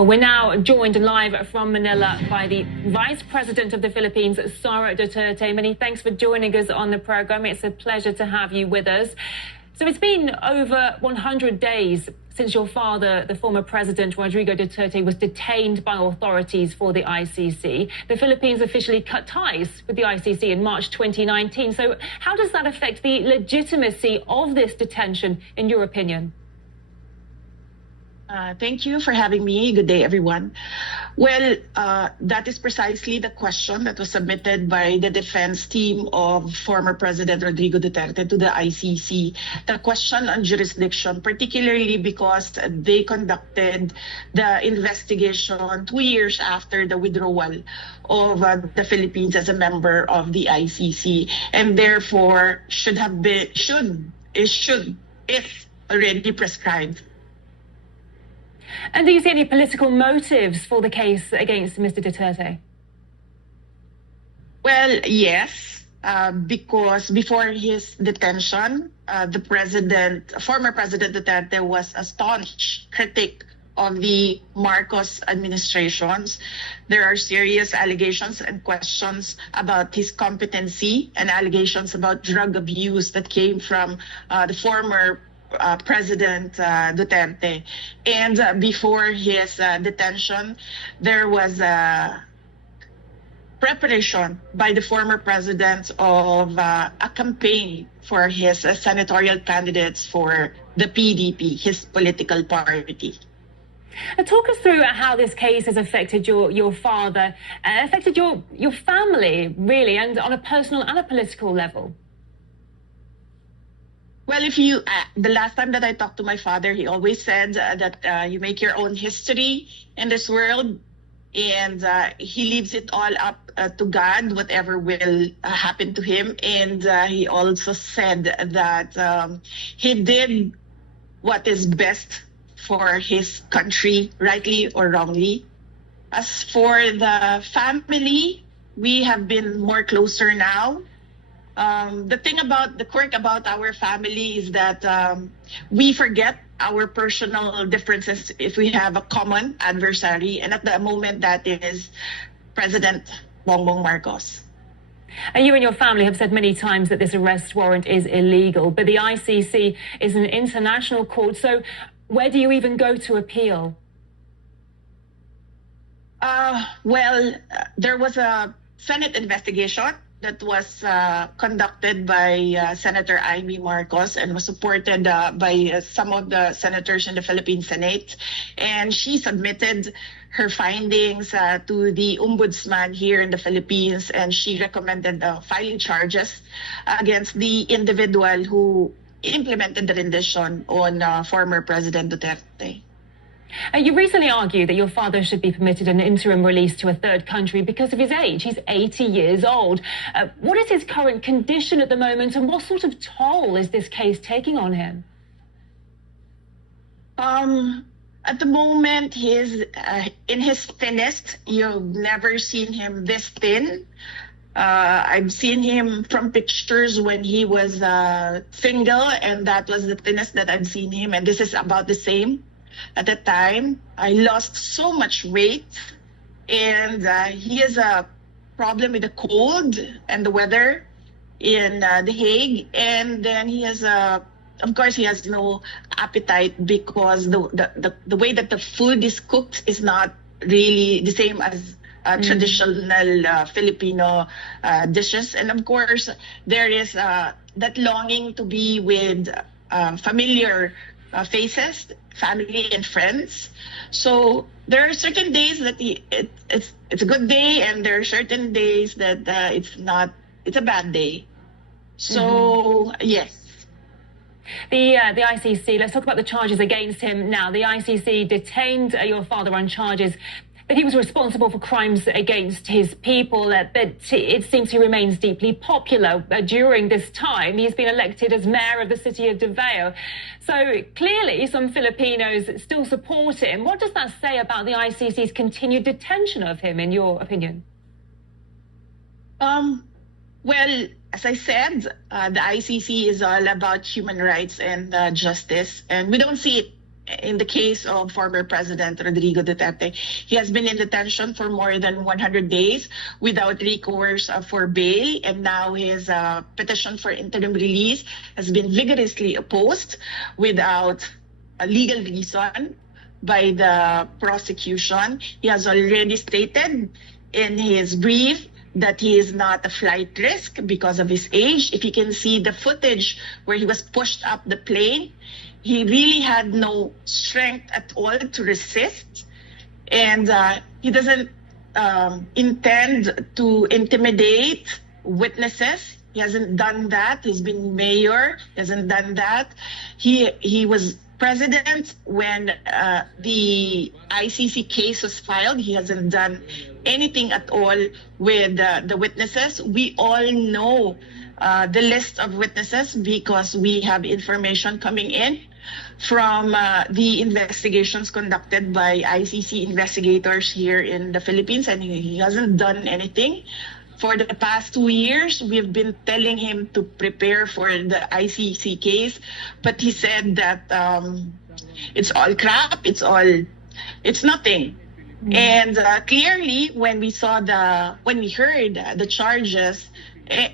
Well, we're now joined live from Manila by the Vice President of the Philippines, Sara Duterte. Many thanks for joining us on the program. It's a pleasure to have you with us. So it's been over 100 days since your father, the former President Rodrigo Duterte, was detained by authorities for the ICC. The Philippines officially cut ties with the ICC in March 2019. So how does that affect the legitimacy of this detention, in your opinion? Thank you for having me. Good day, everyone. Well, that is precisely the question that was submitted by the defense team of former President Rodrigo Duterte to the ICC. The question on jurisdiction, particularly because they conducted the investigation 2 years after the withdrawal of the Philippines as a member of the ICC, and therefore is already prescribed. And do you see any political motives for the case against Mr. Duterte? Well, yes, because before his detention, former President Duterte was a staunch critic of the Marcos administrations. There are serious allegations and questions about his competency and allegations about drug abuse that came from the former President Duterte. And before his detention, there was a preparation by the former president of a campaign for his senatorial candidates for the PDP, his political party. Talk us through how this case has affected your father, affected your family, really, and on a personal and a political level. Well, the last time that I talked to my father, he always said that you make your own history in this world, and he leaves it all up to God, whatever will happen to him. And he also said that he did what is best for his country, rightly or wrongly. As for the family, we have been more closer now. The quirk about our family is that we forget our personal differences if we have a common adversary, and at the moment that is President Bongbong Marcos. And you and your family have said many times that this arrest warrant is illegal, but the ICC is an international court, so where do you even go to appeal? There was a Senate investigation that was conducted by Senator Amy Marcos and was supported by some of the senators in the Philippine Senate. And she submitted her findings to the Ombudsman here in the Philippines, and she recommended filing charges against the individual who implemented the rendition on former President Duterte. You recently argued that your father should be permitted an interim release to a third country because of his age. He's 80 years old. What is his current condition at the moment, and what sort of toll is this case taking on him? At the moment, he's in his thinnest. You've never seen him this thin. I've seen him from pictures when he was single, and that was the thinnest that I've seen him, and this is about the same. At the time, I lost so much weight, and he has a problem with the cold and the weather in The Hague. And then he has of course, he has no appetite because the way that the food is cooked is not really the same as traditional Filipino dishes. And of course, there is that longing to be with familiar faces, family and friends. So there are certain days that it's a good day, and there are certain days that it's a bad day. So yes. The ICC, let's talk about the charges against him now. The ICC detained your father on charges that he was responsible for crimes against his people, that it seems he remains deeply popular during this time. He's been elected as mayor of the city of Davao. So clearly some Filipinos still support him. What does that say about the ICC's continued detention of him, in your opinion? Well, as I said, the ICC is all about human rights and justice, and we don't see it in the case of former President Rodrigo Duterte. He has been in detention for more than 100 days without recourse for bail, and now his petition for interim release has been vigorously opposed without a legal reason by the prosecution. He has already stated in his brief that he is not a flight risk because of his age. If you can see the footage where he was pushed up the plane, he really had no strength at all to resist. And he doesn't intend to intimidate witnesses. He hasn't done that. He's been mayor. He hasn't done that. He was president when the ICC case was filed. He hasn't done anything at all with the witnesses. We all know the list of witnesses because we have information coming in from the investigations conducted by ICC investigators here in the Philippines, and he hasn't done anything. For the past 2 years, we've been telling him to prepare for the ICC case, but he said that it's all crap, it's nothing. And clearly, when we heard the charges,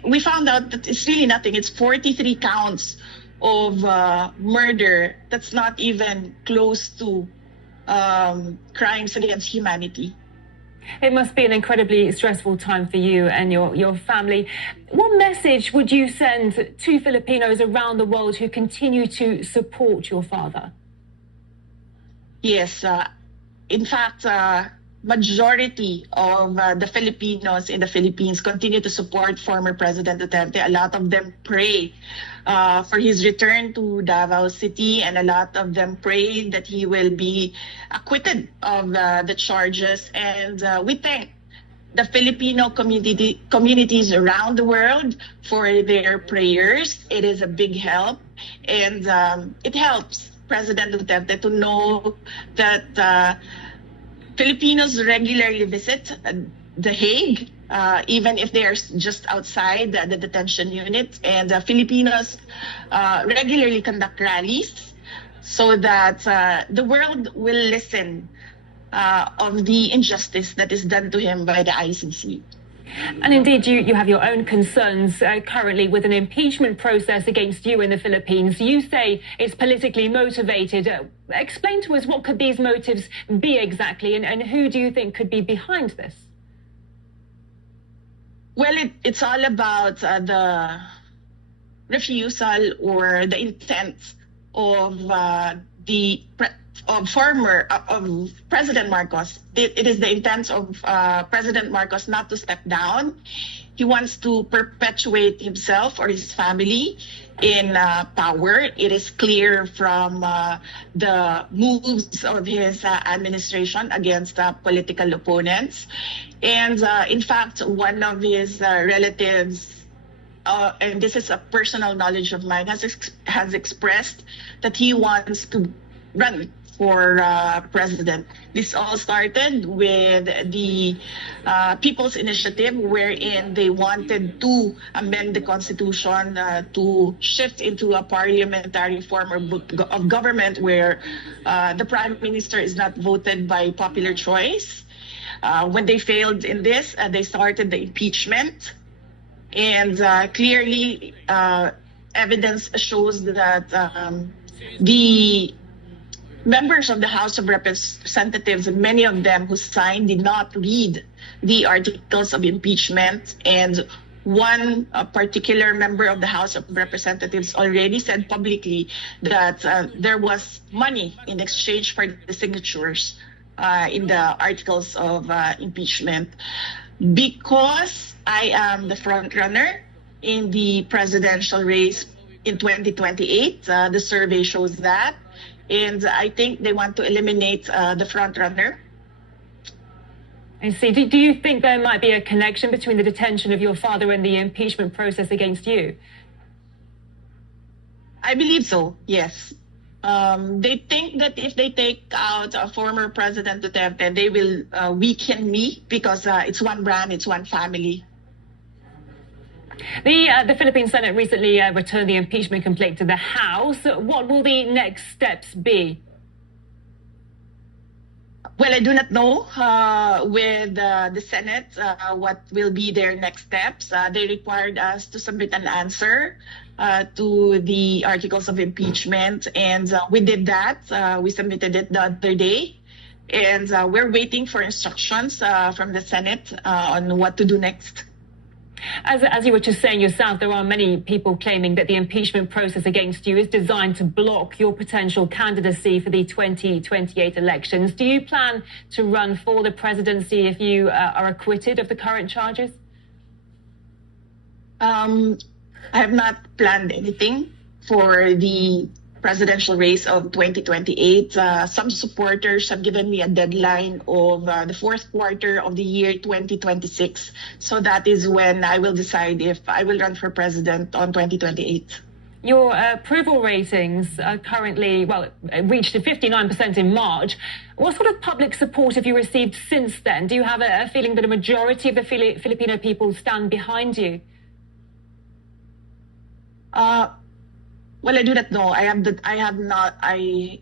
we found out that it's really nothing. It's 43 counts of murder. That's not even close to crimes against humanity. It must be an incredibly stressful time for you and your family. What message would you send to Filipinos around the world who continue to support your father? Yes, in fact, majority of the Filipinos in the Philippines continue to support former President Duterte. A lot of them pray for his return to Davao City, and a lot of them pray that he will be acquitted of the charges. And we thank the Filipino communities around the world for their prayers. It is a big help, and it helps President Duterte to know that Filipinos regularly visit The Hague, even if they are just outside the detention unit, and Filipinos regularly conduct rallies so that the world will listen of the injustice that is done to him by the ICC. And indeed, you have your own concerns currently with an impeachment process against you in the Philippines. You say it's politically motivated. Explain to us, what could these motives be exactly, and who do you think could be behind this? Well, it's all about the refusal or the intent of President Marcos. It is the intent of President Marcos not to step down. He wants to perpetuate himself or his family in power. It is clear from the moves of his administration against political opponents. And in fact, one of his relatives, and this is a personal knowledge of mine, has expressed that he wants to run for president. This all started with the People's Initiative, wherein they wanted to amend the Constitution to shift into a parliamentary form of government where the Prime Minister is not voted by popular choice. When they failed in this, they started the impeachment. And clearly, evidence shows that the members of the House of Representatives, and many of them who signed, did not read the articles of impeachment. And one particular member of the House of Representatives already said publicly that there was money in exchange for the signatures in the articles of impeachment. Because I am the front runner in the presidential race in 2028, the survey shows that. And I think they want to eliminate the front runner. I see. Do you think there might be a connection between the detention of your father and the impeachment process against you? I believe so, yes. They think that if they take out a former President Duterte, they will weaken me because it's one brand, it's one family. The Philippine Senate recently returned the impeachment complaint to the House. What will the next steps be? Well, I do not know with the Senate what will be their next steps. They required us to submit an answer to the articles of impeachment, and we did that. We submitted it the other day, and we're waiting for instructions from the Senate on what to do next. As you were just saying yourself, there are many people claiming that the impeachment process against you is designed to block your potential candidacy for the 2028 elections. Do you plan to run for the presidency if you are acquitted of the current charges? I have not planned anything for the presidential race of 2028. Some supporters have given me a deadline of the fourth quarter of the year 2026. So that is when I will decide if I will run for president on 2028. Your approval ratings are currently, well, reached 59% in March. What sort of public support have you received since then? Do you have a feeling that a majority of the Filipino people stand behind you? Well, I do not know. I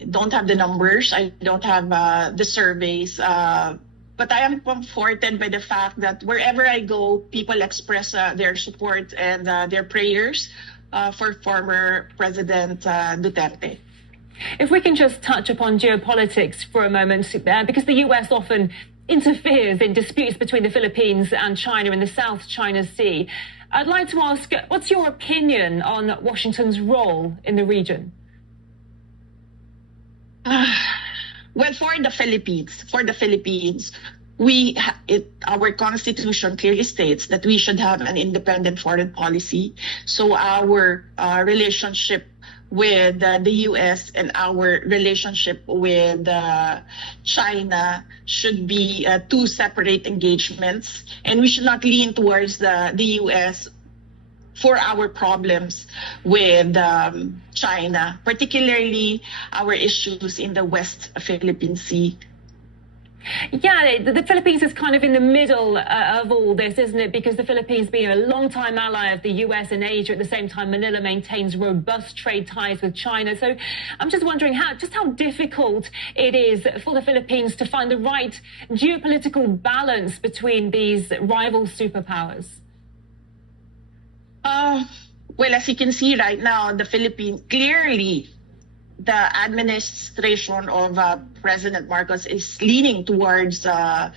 don't have the numbers. I don't have the surveys. But I am comforted by the fact that wherever I go, people express their support and their prayers for former President Duterte. If we can just touch upon geopolitics for a moment, because the US often interferes in disputes between the Philippines and China in the South China Sea. I'd like to ask, what's your opinion on Washington's role in the region? Well, for the Philippines, our constitution clearly states that we should have an independent foreign policy. So our relationship with the U.S. and our relationship with China should be two separate engagements, and we should not lean towards the U.S. for our problems with China, particularly our issues in the West Philippine Sea. Yeah, the Philippines is kind of in the middle of all this, isn't it? Because the Philippines being a long-time ally of the US and Asia, at the same time, Manila maintains robust trade ties with China. So I'm just wondering how difficult it is for the Philippines to find the right geopolitical balance between these rival superpowers. Well, as you can see right now, the Philippines, clearly the administration of President Marcos is leaning towards the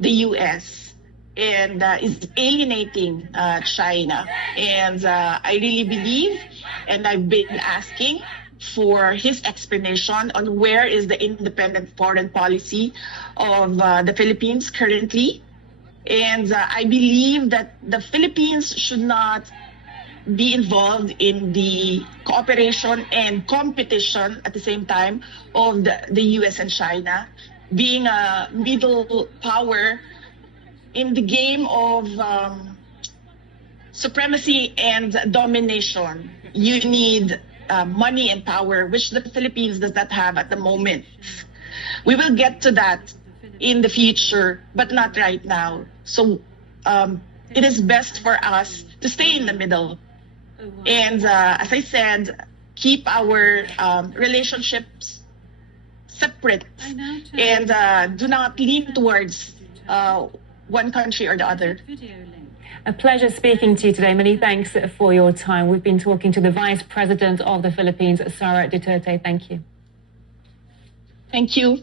U.S. and is alienating China. And I really believe, and I've been asking for his explanation on where is the independent foreign policy of the Philippines currently. And I believe that the Philippines should not be involved in the cooperation and competition at the same time of the US and China. Being a middle power in the game of supremacy and domination, you need money and power, which the Philippines does not have at the moment. We will get to that in the future, but not right now. So it is best for us to stay in the middle. And as I said, keep our relationships separate and do not lean towards one country or the other. A pleasure speaking to you today. Many thanks for your time. We've been talking to the Vice President of the Philippines, Sara Duterte. Thank you. Thank you.